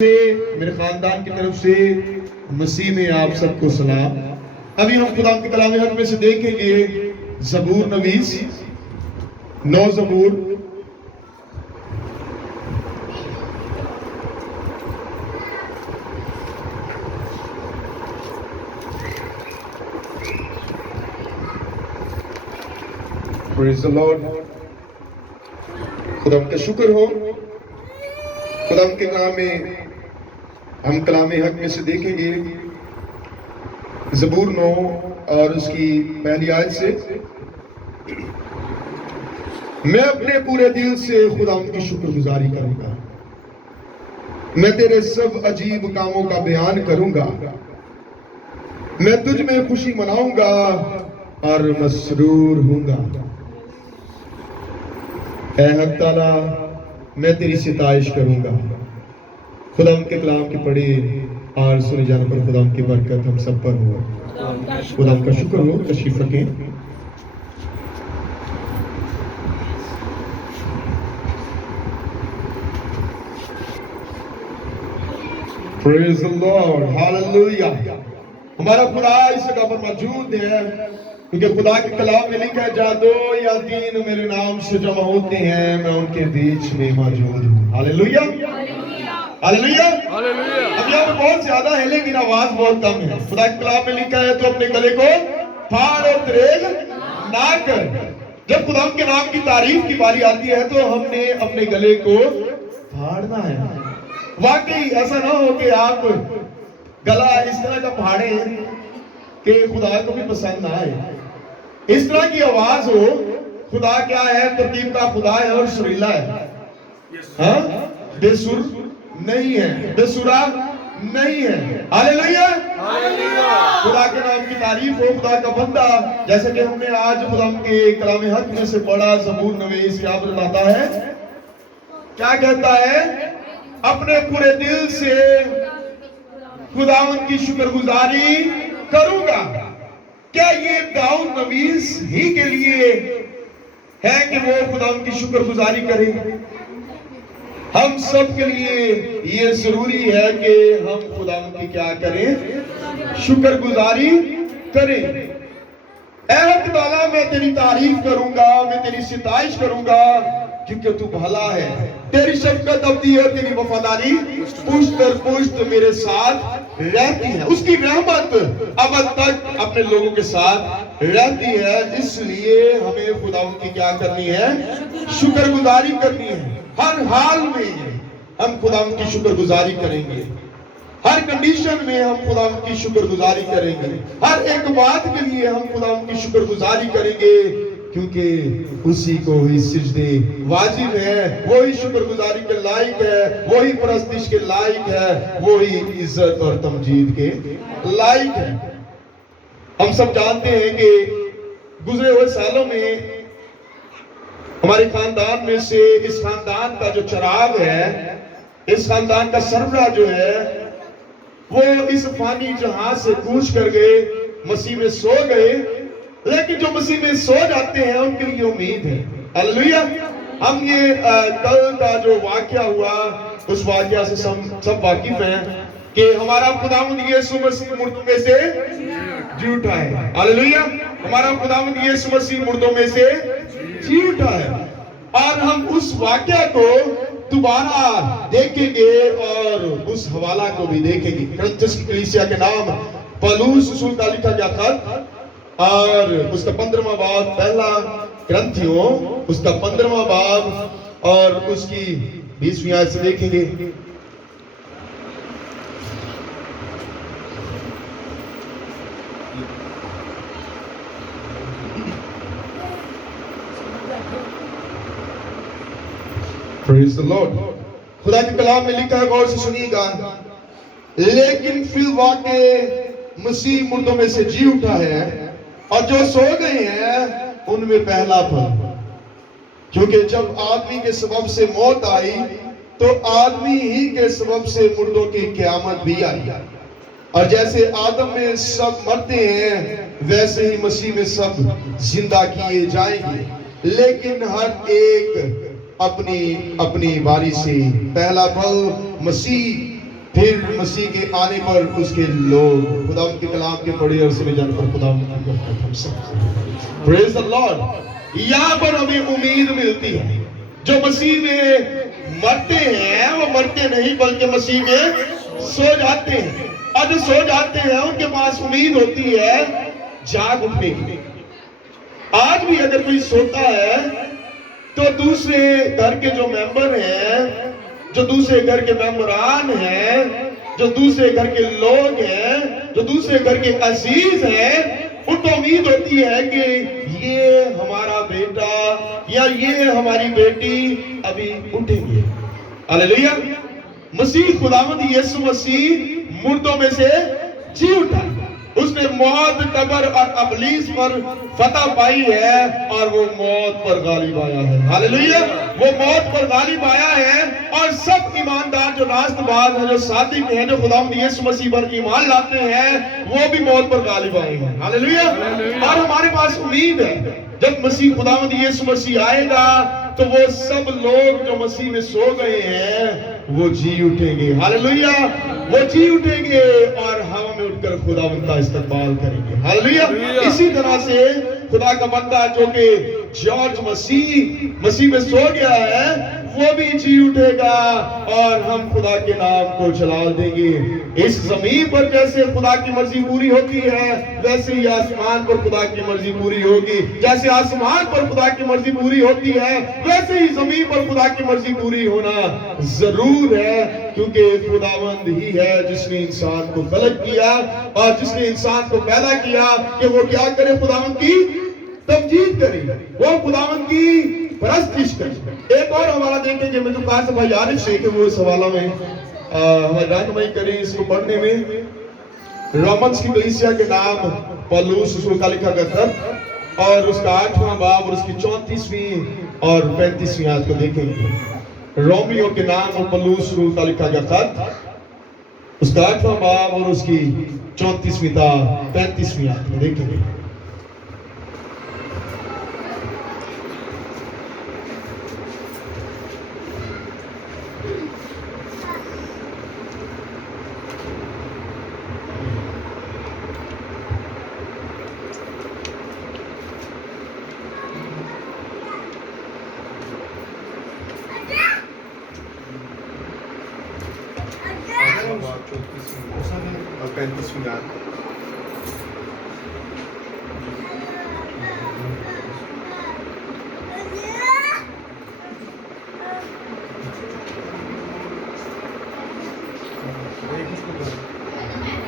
میرے خاندان کی طرف سے مسیح میں آپ سب کو سلام۔ ابھی ہم خدا کے کلام حق میں سے دیکھیں گے زبور نویس 9 زبور۔ Praise the Lord۔ خدا کا شکر ہو، خدا کے کلام میں ہم کلام حق میں سے دیکھیں گے زبور 9 اور اس کی پہلی آیت سے۔ میں اپنے پورے دل سے خدا کی شکر گزاری کروں گا، میں تیرے سب عجیب کاموں کا بیان کروں گا، میں تجھ میں خوشی مناؤں گا اور مسرور ہوں گا۔ اے حق تعالیٰ، میں تیری ستائش کروں گا۔ خدا کے کلام کی پڑھی اور سنے جانے پر خدا کی برکت ہم سب پر ہو۔ خدا کا شکر ہو۔ تشریف رکھیں۔ Praise the Lord۔ Hallelujah۔ ہمارا خدا اس جگہ پر موجود ہے کیونکہ خدا کے کلام میں لکھا ہے جہاں 2 یا 3 میرے نام سے جمع ہوتے ہیں میں ان کے بیچ میں موجود ہوں۔ ہاللیلویہ، ہاللیلویہ۔ اب یہاں پہ بہت زیادہ ہے لیکن آواز بہت کم ہے۔ خدا کے کلام میں لکھا ہے تو اپنے گلے کو پھاڑ اور دریغ نہ کر۔ جب خدا کے نام کی تعریف کی باری آتی ہے تو ہم نے اپنے گلے کو پھاڑنا ہے۔ واقعی ایسا نہ ہو کہ آپ گلا اس طرح کا پھاڑیں کہ خدا کو بھی پسند نہ آئے۔ اس طرح کی آواز ہو۔ خدا کیا ہے؟ ترتیب کا خدا ہے اور سریلا ہے، ہاں، بے سر نہیں ہے، بے سرا نہیں ہے۔ ہاللیلویہ۔ خدا کے نام کی تعریف ہو۔ خدا کا بندہ جیسے کہ ہم نے آج خدا کے کلام حق میں سے پڑھا زبور نویس کیا بتاتا ہے؟ کیا کہتا ہے؟ اپنے پورے دل سے خداوند کی شکر گزاری کروں گا۔ کیا یہ داؤد نویس ہی کے لیے ہے کہ وہ خداوند کی شکر گزاری کرے؟ ہم سب کے لیے یہ ضروری ہے کہ ہم خداوند کی کیا کریں؟ شکر گزاری کریں۔ اے حق تعالیٰ، میں تیری تعریف کروں گا، میں تیری ستائش کروں گا کیونکہ تو بھلا ہے۔ تیری شفقت ابدی ہے، تیری وفاداری پشت در پشت میرے ساتھ رہتی ہے۔ اس کی رحمت ابد تک اپنے لوگوں کے ساتھ رہتی ہے۔ اس لیے ہمیں خداوند کی کیا کرنی ہے؟ شکر گزاری کرنی ہے۔ ہر حال میں ہم خداوند کی شکر گزاری کریں گے۔ ہر کنڈیشن میں ہم خداوند کی شکر گزاری کریں گے۔ ہر ایک بات کے لیے ہم خداوند کی شکر گزاری کریں گے کیونکہ اسی کو ہی سجدے واجب ہے، وہی شکر گزاری کے لائق ہے، وہی پرستش کے لائق ہے، وہی عزت اور تمجید کے لائق ہے۔ ہم سب جانتے ہیں کہ گزرے ہوئے سالوں میں ہمارے خاندان میں سے اس خاندان کا جو چراغ ہے، اس خاندان کا سربراہ جو ہے، وہ اس فانی جہاں سے کوچ کر گئے، مسیح میں سو گئے۔ لیکن جو مسیح میں سو جاتے ہیں ان کے لیے امید ہے۔ ہاللیلویہ۔ ہم یہ کل کا جو واقعہ ہوا اس واقعہ سے سب واقف ہیں کہ ہمارا خداوند یسوع مسیح مردوں میں سے جی اٹھا ہے۔ ہاللیلویہ۔ ہمارا خداوند یسوع مسیح مردوں میں سے جی اٹھا ہے اور ہم اس واقعہ کو دوبارہ دیکھیں گے اور اس حوالہ کو بھی دیکھیں گے۔ کرنتھس کی کلیسیا کے نام پولس رسول کا لکھا گیا خط اور اس کا 15واں باب، پہلا کرنتھیوں اس کا 15واں باب اور اس کی 20ویں آیت سے دیکھیں گے۔ Praise the Lord۔ خدا کے کلام میں لکھا ہے، غور سے سنیے گا۔ لیکن فی الواقع مسیح مردوں میں سے جی اٹھا ہے اور جو سو گئے ہیں ان میں پہلا پھل، کیونکہ جب آدمی کے سبب سے موت آئی تو آدمی ہی کے سبب سے مردوں کی قیامت بھی آئی، اور جیسے آدم میں سب مرتے ہیں ویسے ہی مسیح میں سب زندہ کیے جائیں گے، لیکن ہر ایک اپنی اپنی باری سے۔ پہلا پھل مسیح پھر مسیح کے آنے پر اس کے لوگ خدا کے کلام کے پڑھے اور سنے جانے پر خدا کی برکت ہم سب پریز دی لارڈ۔ یہاں پر ہمیں امید ملتی ہے۔ جو مسیح میں مرتے ہیں وہ مرتے نہیں بلکہ مسیح میں سو جاتے ہیں، اور جو سو جاتے ہیں ان کے پاس امید ہوتی ہے جاگ اٹھنے کی۔ آج بھی اگر کوئی سوتا ہے تو دوسرے گھر کے جو ممبر ہیں، جو دوسرے گھر کے ممبران ہیں، جو دوسرے گھر کے لوگ ہیں، جو دوسرے گھر کے عزیز ہیں، ان کو امید ہوتی ہے کہ یہ ہمارا بیٹا یا یہ ہماری بیٹی ابھی اٹھیں گے۔ ہاللیلویہ۔ مسیح خداوند یسوع مسیح مردوں میں سے جی اٹھا، اس نے موت، قبر اور ابلیس پر فتح پائی ہے اور وہ موت پر غالب آیا ہے۔ ہاللیلویہ۔ وہ موت پر غالب آیا ہے اور سب ایماندار جو راست باز ہیں، جو صادق ہیں، جو خداوند یسوع مسیح پر ایمان لاتے ہیں، وہ بھی موت پر غالب آئے ہیں۔ ہاللیلویہ۔ اور ہمارے پاس امید ہے جب مسیح خداوند یسوع مسیح آئے گا تو وہ سب لوگ جو مسیح میں سو گئے ہیں وہ جی اٹھیں گے۔ ہاللیلویہ۔ وہ جی اٹھیں گے اور ہوا میں اٹھ کر خداوند کا استقبال کریں گے۔ ہاللیلویہ۔ اسی طرح سے خدا کا بندہ جو کہ جارج مسیح میں سو گیا ہے، وہ بھی جی اٹھے گا اور ہم خدا کے نام کو جلال دیں گے۔ اس زمین پر جیسے خدا کی مرضی پوری ہوتی ہے ویسے ہی آسمان پر خدا کی مرضی پوری ہوگی۔ جیسے آسمان پر خدا کی مرضی پوری ہوتی ہے ویسے ہی زمین پر خدا کی مرضی پوری ہونا ضرور ہے، کیونکہ خداوند ہی ہے جس نے انسان کو خلق کیا اور جس نے انسان کو پیدا کیا کہ وہ کیا کرے، خداوند کی تمجید کرے، وہ خداوند کی پرستش کرے۔ ایک اور حوالہ دیکھیں گے، میں تو کہا سے بھائی عارف سے کہ وہ اس حوالہ میں ہمیں رہنمائی کریں اس کو پڑھنے میں۔ رومنس کی کلیسیا کے نام پولوس رسول کا لکھا گیا خط اور اس کا 8واں باب اور اس کی 34ویں اور 35ویں آیت کو دیکھیں گے۔ رومیو کے نام اور پولوس رسول کا لکھا گیا خط، اس کا 8واں باب اور اس کی 34ویں تا 35ویں آیت کو دیکھیں گے۔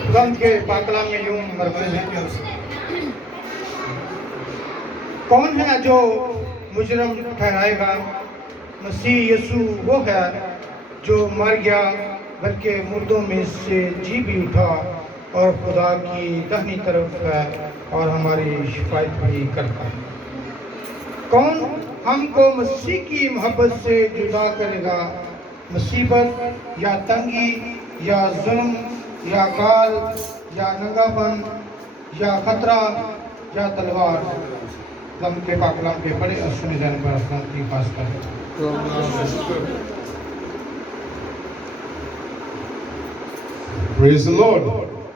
خداوند کے پاک کلام میں یوں مرکز ہے، کون ہے جو مجرم ٹھہرائے گا؟ مسیح یسوع وہ ہے جو مر گیا بلکہ مردوں میں سے جی بھی اٹھا اور خدا کی داہنی طرف ہے اور ہماری شفاعت بھی کرتا ہے۔ کون ہم کو مسیح کی محبت سے جدا کرے گا؟ مصیبت یا تنگی یا ظلم یا کال یا ننگا پن یا خطرہ یا تلوار؟ ہم کے پاک کلام کے پڑھے اور سنے جانے پر اپنا کی پاس کریں۔ پریز دی لارڈ۔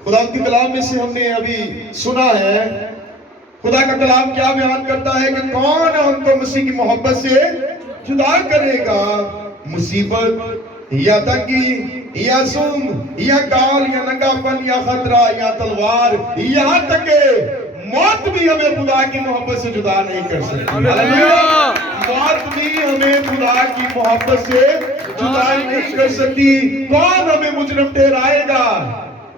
خدا کے کلام میں سے ہم نے ابھی سنا ہے، خدا کا کلام کیا بیان کرتا ہے کہ کون ہم کو مسیح کی محبت سے جدا کرے گا؟ مصیبت یا تنگی یا ظلم یا کال یا ننگا پن یا خطرہ یا تلوار، یہاں تک کہ موت بھی ہمیں خدا کی محبت سے جدا نہیں کر سکتی۔ موت بھی ہمیں خدا کی محبت سے جدا نہیں کر سکتی۔ کون ہمیں مجرم ٹھہرائے گا؟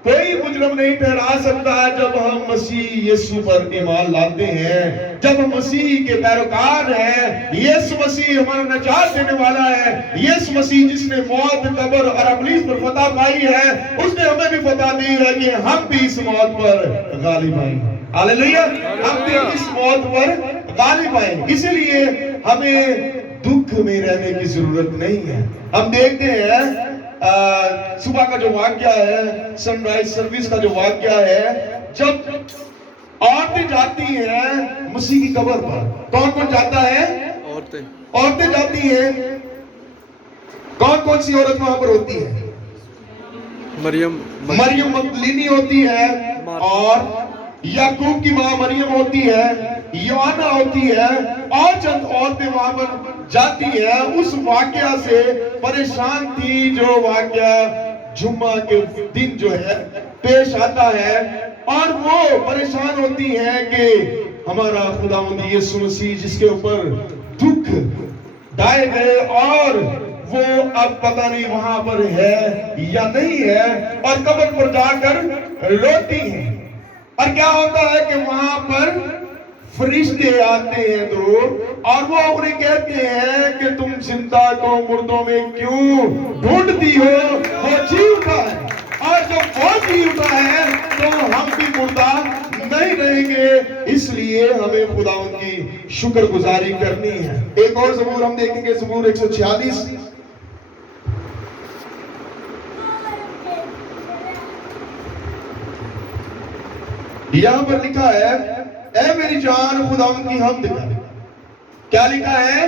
کوئی مجرم نہیں ٹھہرا سکتا جب ہم مسیح یسوع پر ایمان لاتے ہیں، جب ہم مسیح کے پیروکار ہیں۔ یسوع مسیح ہمارا نجات دینے والا ہے۔ یسوع مسیح جس نے موت، قبر اور ابلیس پر فتح پائی ہے، اس نے ہمیں بھی فتح دی ہے کہ ہم بھی اس موت پر غالب آئیں۔ ہاللیلویہ۔ ہم بھی اس موت پر غالب آئیں، اسی لیے ہمیں دکھ میں رہنے کی ضرورت نہیں ہے۔ ہم دیکھتے ہیں صبح کا جو واقعہ ہے، سن رائز سروس کا جو واقعہ ہے، جب عورتیں جاتی ہیں مسیح کی قبر پر، کون کون جاتا ہے؟ عورتیں جاتی ہیں۔ کون کون سی عورت وہاں پر ہوتی ہے؟ مریم مریم مگدلینی ہوتی ہے اور یعقوب کی ماں مریم ہوتی ہے، یوحنا ہوتی ہے اور چند عورتیں وہاں پر جاتی ہیں. اس واقعہ سے پریشان تھی جو واقعہ جمعہ کے دن جو ہے پیش آتا ہے، اور وہ پریشان ہوتی ہیں کہ ہمارا خداوند یسوع مسیح جس کے اوپر دکھ ڈائے گئے اور وہ اب پتہ نہیں وہاں پر ہے یا نہیں ہے، اور قبر پر جا کر روتی ہیں. اور کیا ہوتا ہے کہ وہاں پر فرشتے آتے ہیں دو، اور وہ انہیں کہتے ہیں کہ تم زندہ کو مردوں میں کیوں ڈھونڈتی ہو؟ وہ جی اٹھا ہے، اور جب وہ جی اٹھا ہے تو ہم بھی مردہ نہیں رہیں گے. اس لیے ہمیں خداوند کی شکر گزاری کرنی ہے. ایک اور زبور ہم دیکھیں گے، زبور 146. یہاں پر لکھا ہے، اے میری جان خداوند کی حمد کر. کیا لکھا ہے؟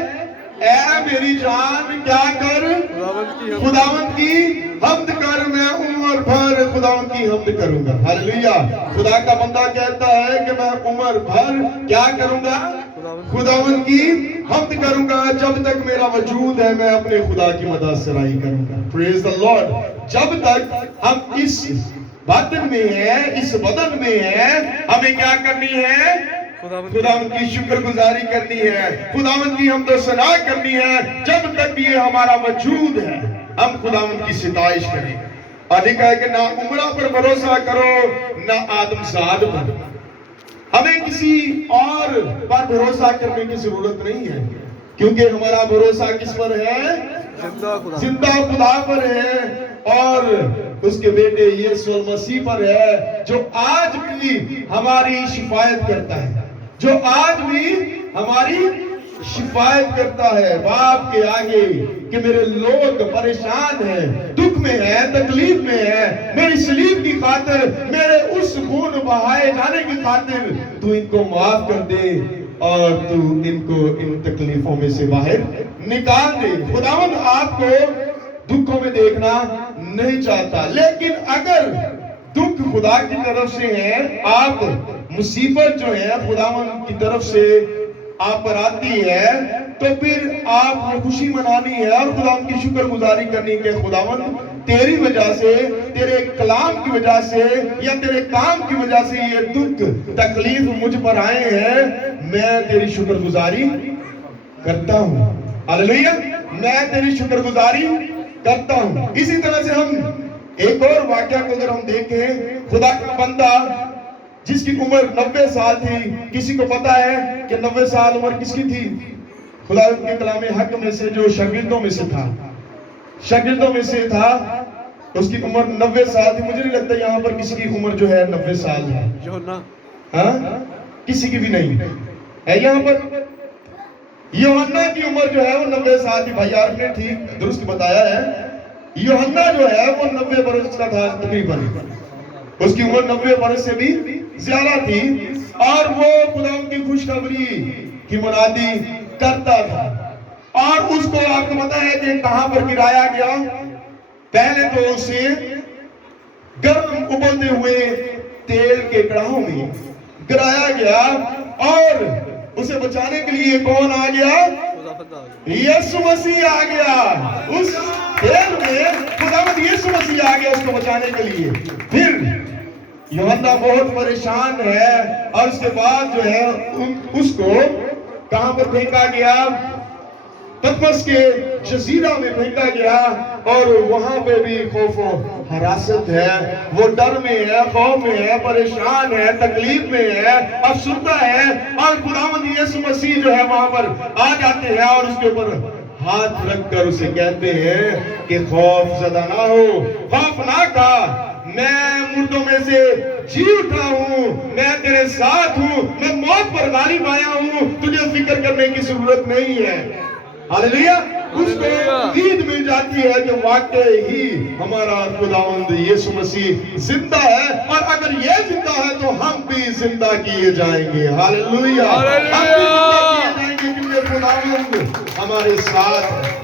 اے میری جان کیا کر؟ خداوند کی حمد کر. میں عمر بھر خداوند کی حمد کروں گا. ہاللیلویا. خدا کا بندہ کہتا ہے کہ میں عمر بھر کیا کروں گا؟ خداوند کی حمد کروں گا. جب تک میرا وجود ہے میں اپنے خدا کی مدح سرائی کروں گا. پریز دی لارڈ. جب تک ہم اس باطن میں ہیں، اس بدن میں ہیں، ہمیں کیا کرنی ہے؟ خداوند کی شکر گزاری کرنی ہے، خداوند کی حمد و ثنا کرنی ہے. جب تک یہ ہمارا وجود ہے ہم خداوند کی ستائش کریں. اور لکھا ہے کہ نہ عمرہ پر بھروسہ کرو نہ آدم زاد پر. ہمیں کسی اور پر بھروسہ کرنے کی ضرورت نہیں ہے، کیونکہ ہمارا بھروسہ کس پر ہے؟ زندہ خدا پر ہے، اور اس کے بیٹے یسوع المسیح پر ہے، جو آج بھی ہماری شفاعت کرتا ہے، جو آج بھی ہماری شفاعت کرتا ہے باپ کے آگے کہ میرے لوگ پریشان ہیں، دکھ میں ہیں، تکلیف میں ہیں، میری صلیب کی خاطر، میرے اس خون بہائے جانے کی خاطر تو ان کو معاف کر دے اور تو ان کو ان تکلیفوں میں سے باہر نکال دے. خداوند آپ کو دکھوں میں دیکھنا نہیں چاہتا، لیکن اگر دکھ خدا کی طرف سے ہے، آپ مصیبت جو ہے خداوند کی طرف سے آپ پر آتی ہے، تو پھر آپ کو خوشی منانی ہے اور خداوند کی شکر گزاری کرنی کہ خداوند تیری وجہ سے، تیرے کلام کی وجہ سے یا تیرے کام کی وجہ سے یہ دکھ تکلیف مجھ پر آئے ہیں، میں تیری شکر گزاری کرتا ہوں. ہاللیلویا. میں تیری شکر گزاری کرتا ہوں. اسی طرح سے ہم ایک اور واقعہ کو اگر ہم دیکھیں، خدا کا بندہ جس کی عمر 90 سال تھی، کسی کو پتا ہے کہ 90 سال عمر کس کی تھی؟ خدا کے کلام حق میں سے جو شاگردوں میں سے تھا، اس کی عمر 90 سال تھی. مجھے نہیں لگتا یہاں پر کسی کی عمر جو ہے 90 سال ہے. ہاں، کسی کی بھی نہیں ہے یہاں پر. یوحنا کی عمر جو ہے وہ 90 سال تھی. بھائی آپ نے ٹھیک درست بتایا ہے. یوحنا جو ہے وہ 90 برس کا تھا تقریباً. اس کی عمر 90 برس سے بھی زیادہ تھی، اور وہ خداوند کی خوشخبری کی منادی کرتا تھا. اور اس کو آپ کو پتا ہے کہ کہاں پر گرایا گیا؟ پہلے تو اسے گرم ابلتے ہوئے تیل کے کڑاہوں میں گرایا گیا، اور اسے بچانے کے لیے کون آ گیا؟ یسوع مسیح آ گیا. اس تیل میں خداوند یسوع مسیح آ گیا اس کو بچانے کے لیے. پھر یوحنا بہت پریشان ہے، اور اس کے بعد جو ہے اس کو کہاں پر پھینکا گیا؟ پتمس کے جزیرہ میں پھینکا گیا، اور وہاں پہ بھی خوف و حراست ہے. وہ ڈر میں ہے، خوف میں ہے، پریشان ہے، تکلیف میں ہے، افسردہ ہے. اور خداوند یسوع مسیح جو ہے وہاں پر آ جاتے ہیں اور اس کے اوپر ہاتھ رکھ کر اسے کہتے ہیں کہ خوف زدہ نہ ہو، خوف نہ کھا، میں مردوں میں سے جی اٹھا ہوں، میں تیرے ساتھ ہوں، میں موت پر غالب آیا ہوں، تجھے فکر کرنے کی ضرورت نہیں ہے. ہاللیلویا. اس کو امید مل جاتی ہے کہ واقعی ہی ہمارا خداوند یسوع مسیح زندہ ہے، اور اگر یہ زندہ ہے تو ہم بھی زندہ کیے جائیں گے. ہاللیلویا. ہم بھی زندہ کیے جائیں گے کیونکہ خداوند ہمارے ساتھ.